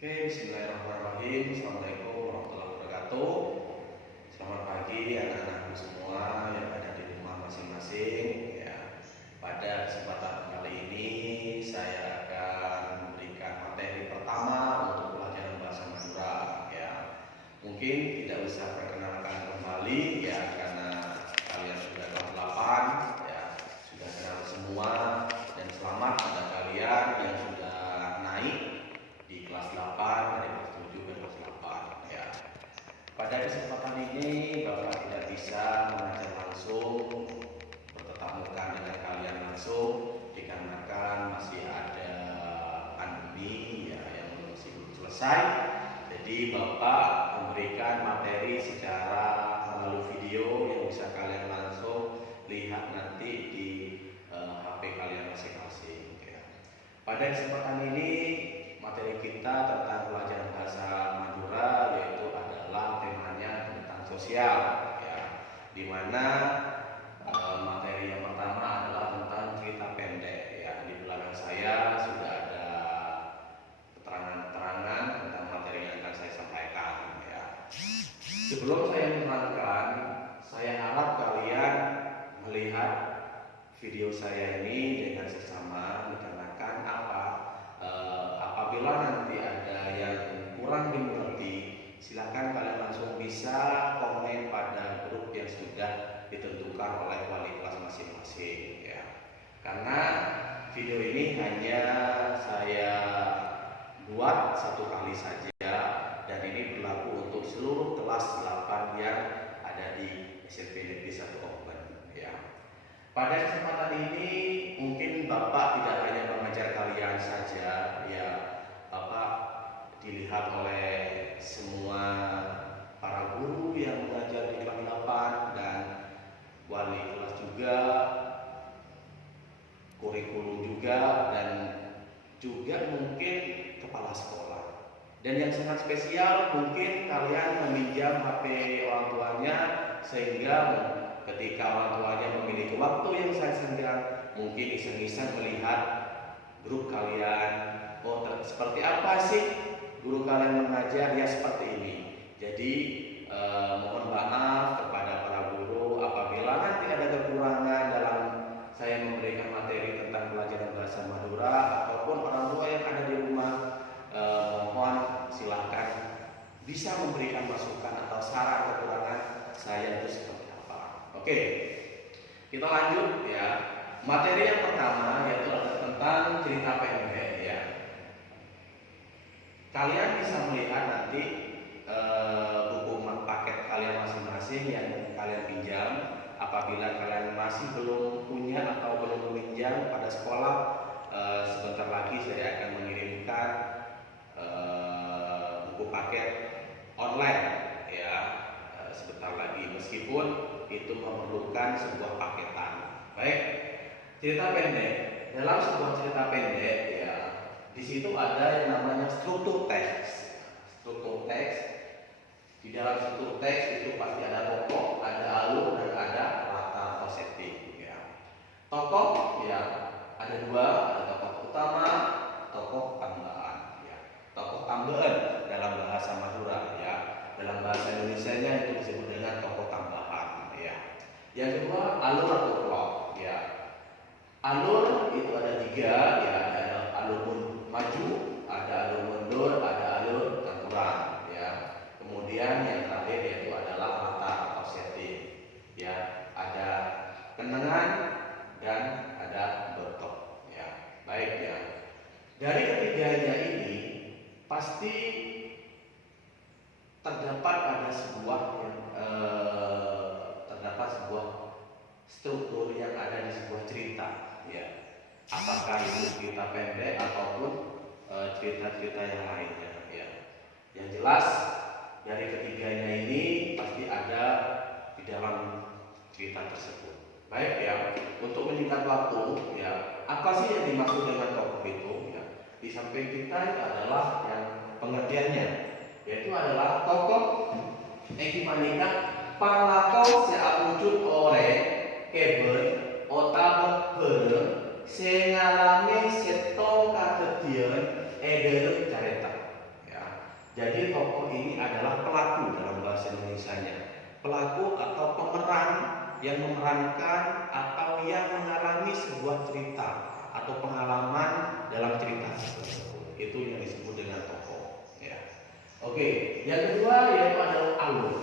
Oke, bismillahirrahmanirrahim. Assalamualaikum warahmatullahi wabarakatuh. Selamat pagi anak-anakku semua yang ada di rumah masing-masing. Ya, pada kesempatan kali ini saya akan memberikan materi pertama untuk pelajaran bahasa Madura. Ya, mungkin tidak usah perkenalkan kembali ya karena kalian sudah kelas 8 ya, sudah kenal semua dan selamat pada kalian yang sudah naik di kelas 8 dari kelas 7 ke kelas 8 ya. Pada kesempatan ini Bapak tidak bisa mengajar langsung bertatap muka dengan kalian langsung dikarenakan masih ada pandemi ya yang masih belum selesai. Jadi Bapak memberikan materi secara melalui video yang bisa kalian langsung lihat nanti di HP kalian masing-masing ya. Pada kesempatan ini materi kita tentang pelajaran bahasa Madura yaitu adalah temanya tentang sosial ya, dimana materi yang pertama adalah tentang cerita pendek ya. Di belakang saya sudah ada keterangan-keterangan tentang materi yang akan saya sampaikan ya. Sebelum saya menerangkan, saya harap kalian melihat video saya ini dengan seksama dikarenakan apa? Apabila nanti ada yang kurang dimengerti, silakan kalian langsung bisa komen pada grup yang sudah ditentukan oleh wali kelas masing-masing ya. Karena video ini hanya saya buat satu kali saja dan ini berlaku untuk seluruh kelas 8 yang ada di SMP Negeri 1 Open ya. Pada kesempatan ini mungkin Bapak tidak hanya mengajar kalian saja ya, Bapak dilihat oleh semua para guru yang mengajar di kelas 8 dan wali kelas juga, kurikulum juga, dan juga mungkin kepala sekolah. Dan yang sangat spesial mungkin kalian meminjam HP orang tuanya sehingga ketika orang tuanya memiliki waktu yang sangat senggang, mungkin iseng-iseng melihat grup kalian. Oh, seperti apa sih guru kalian mengajar? Ya seperti ini. Jadi mohon maaf kepada para guru apabila nanti ada kekurangan dalam saya memberikan materi tentang pelajaran bahasa Madura ataupun orang tua yang ada di rumah. Mohon silakan bisa memberikan masukan atau saran kekurangan saya itu seperti apa. Oke, kita lanjut ya. Materi yang pertama yaitu tentang cerita pendek ya. Kalian bisa melihat nanti buku paket kalian masing-masing yang kalian pinjam. Apabila kalian masih belum punya atau belum meminjam pada sekolah, sebentar lagi saya akan mengirimkan buku paket online ya, sebentar lagi, meskipun itu memerlukan sebuah paketan. Baik, cerita pendek. Dalam sebuah cerita pendek ya, di situ ada yang namanya struktur teks. Struktur teks, di dalam struktur teks itu pasti ada tokoh, ada alur, dan ada latar atau setting ya. Tokoh ya ada dua, ada tokoh utama, tokoh tambahan ya. Tokoh tambahan dalam bahasa Madura ya. Dalam bahasa Indonesianya itu disebut dengan tokoh tambahan ya. Yang kedua alur atau plot ya. Alur itu ada tiga ya, ada alur maju, ada alur mundur, ada alur campuran ya. Kemudian yang terakhir yaitu adalah latar atau setting ya. Ada kenangan dan ada bertok ya. Baik ya. Dari ketiganya ini pasti terdapat ada sebuah terdapat sebuah struktur yang ada di sebuah cerita ya. Apakah itu cerita pendek ataupun cerita-cerita yang lainnya ya. Yang jelas dari ketiganya ini pasti ada di dalam cerita tersebut. Baik ya, untuk menyingkat waktu ya, apa sih yang dimaksud dengan tokoh itu ya? Di samping kita itu adalah yang pengertiannya, yaitu adalah tokoh Eki Manika panglakau seawujud oleh keben otak bareng sing ngalami setong kadadian ederek carita ya. Jadi tokoh ini adalah pelaku dalam bahasa Indonesianya. Pelaku atau pemeran yang memerankan atau yang mengalami sebuah cerita atau pengalaman dalam cerita tersebut. Itu yang disebut dengan tokoh. Ya. Oke, yang kedua yaitu adalah alur.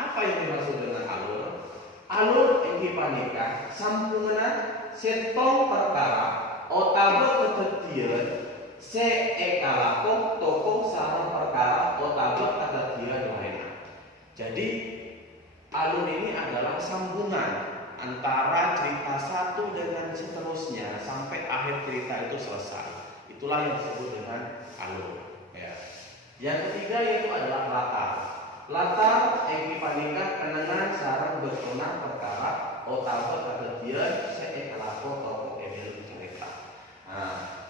Apa yang dimaksud dengan alur? Alur inggih punika sambungan setong perkara otabe kedadian seekalakoh tokoh sareng perkara otabe kedadian lainnya. Jadi alur ini adalah sambungan antara cerita satu dengan seterusnya sampai akhir cerita itu selesai. Itulah yang disebut dengan alur. Ya. Yang ketiga yaitu adalah latar. Latar inggih punika kenengan sareng berkenaan perkara utawa kadadian seekalakoh tokoh emil cerita. Nah,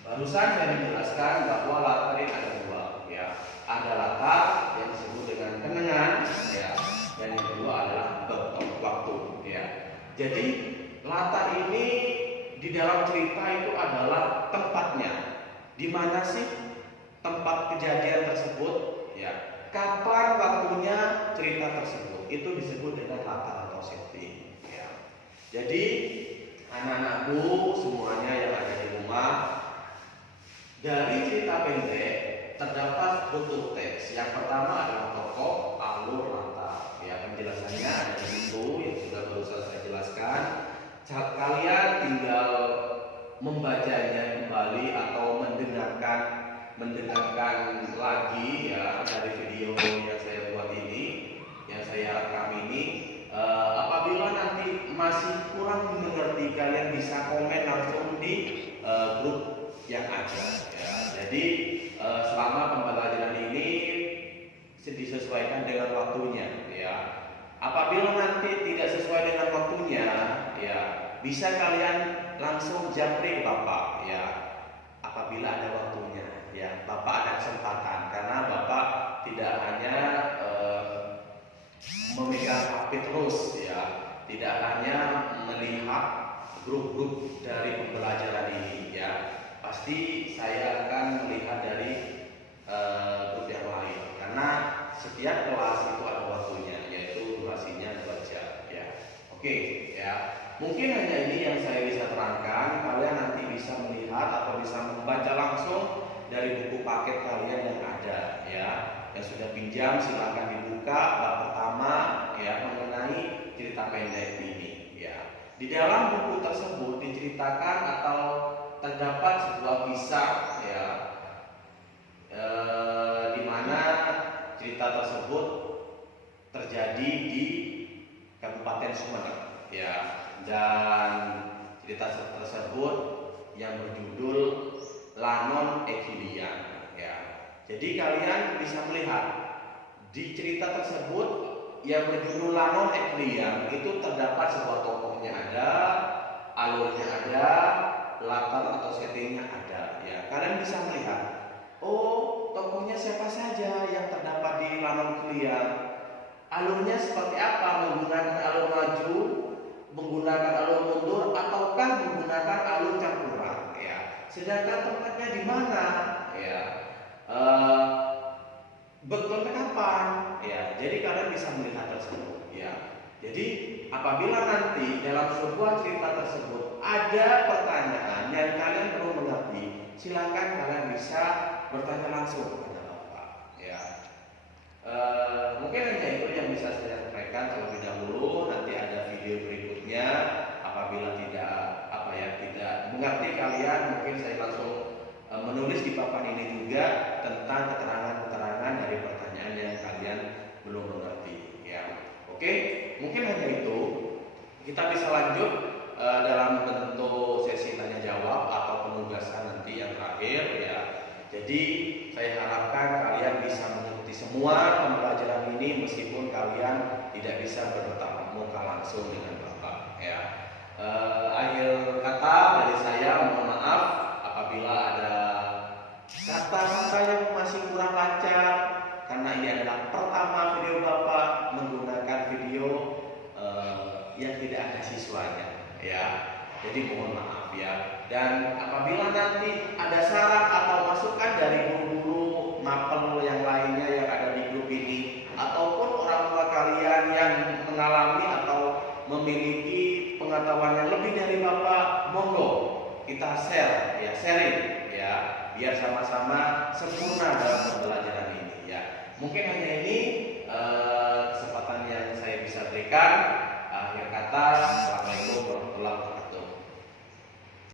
barusan saya menjelaskan bahwa latar ini ada dua, ya. Ada latar yang disebut dengan kenengan, ya. Dan yang kedua adalah waktu, ya. Jadi latar ini di dalam cerita itu adalah tempatnya. Di mana sih tempat kejadian tersebut, ya. Kapan waktunya cerita tersebut, itu disebut dengan latar atau setting, ya. Jadi anak-anakku semuanya yang ada di rumah, dari cerita pendek terdapat bentuk teks. Yang pertama adalah tokoh, alur, latar. Ya, penjelasannya ada di situ yang sudah barusan saya jelaskan. Kalian tinggal membacanya kembali atau mendengarkan lagi, ya, dari video yang saya buat ini, yang saya rekam ini. Apabila nanti masih kurang dimengerti, kalian bisa komen langsung di grup yang ada, ya. Jadi selama pembelajaran ini disesuaikan dengan waktunya, ya. Apabila nanti tidak sesuai dengan waktunya, ya, bisa kalian langsung japri Bapak, ya. Apabila ada waktunya, ya, Bapak ada kesempatan, karena Bapak tidak hanya memegang HP terus, ya, tidak hanya melihat grup-grup dari pembelajaran ini, ya. Pasti saya akan melihat dari grup yang lain, karena setiap kelas itu ada waktunya, yaitu durasinya 2 jam, ya. Oke, ya. Mungkin hanya ini yang saya bisa terangkan. Kalian nanti bisa melihat atau bisa membaca langsung dari buku paket kalian yang ada, ya. Yang sudah pinjam silakan dibuka bab pertama, ya, mengenai cerita pendek ini, ya. Di dalam buku tersebut diceritakan atau terdapat sebuah kisah, ya, di mana cerita tersebut terjadi di Kabupaten Sumeneb, ya, dan cerita tersebut yang berjudul Lanon Ekilian, ya. Jadi kalian bisa melihat di cerita tersebut yang berjudul Lanon Ekilian itu terdapat sebuah tokohnya ada, alurnya ada, latar atau settingnya ada, ya. Kalian bisa melihat, oh, tokohnya siapa saja yang terdapat di Lanon Ekilian, alurnya seperti apa, menggunakan alur maju, menggunakan alur mundur, ataukah menggunakan alur campuran, ya. Sedangkan tempatnya di mana, ya, berkontak kapan, ya. Jadi kalian bisa melihat tersebut, ya. Jadi apabila nanti dalam sebuah cerita tersebut ada pertanyaan yang kalian belum mengerti, silakan kalian bisa bertanya langsung kepada Bapak, ya. Mungkin hanya itu yang bisa saya sampaikan terlebih dahulu. Nanti ada video berikutnya. Apabila tidak mengerti kalian, mungkin saya langsung menulis di papan ini juga tentang keterangan-keterangan dari pertanyaan yang kalian belum mengerti, ya. Oke, mungkin hanya itu. Kita bisa lanjut dalam bentuk sesi tanya jawab atau penugasan nanti yang terakhir, ya. Jadi saya harapkan kalian bisa mengikuti semua pembelajaran ini meskipun kalian tidak bisa bertatap muka langsung dengan Bapak, ya. Akhir kata dari saya, mohon maaf apabila ada kata-kata yang masih kurang lancar, karena ini adalah pertama video Bapak menggunakan video yang tidak ada siswanya, ya. Jadi mohon maaf, ya. Dan apabila nanti ada saran atau masukan dari guru-guru mapel yang pengetahuan yang lebih dari Bapak, monggo kita share ya, sharing ya, biar sama-sama sempurna dalam pembelajaran ini ya. Mungkin hanya ini kesempatan yang saya bisa berikan. Akhir kata, Assalamualaikum warahmatullahi wabarakatuh.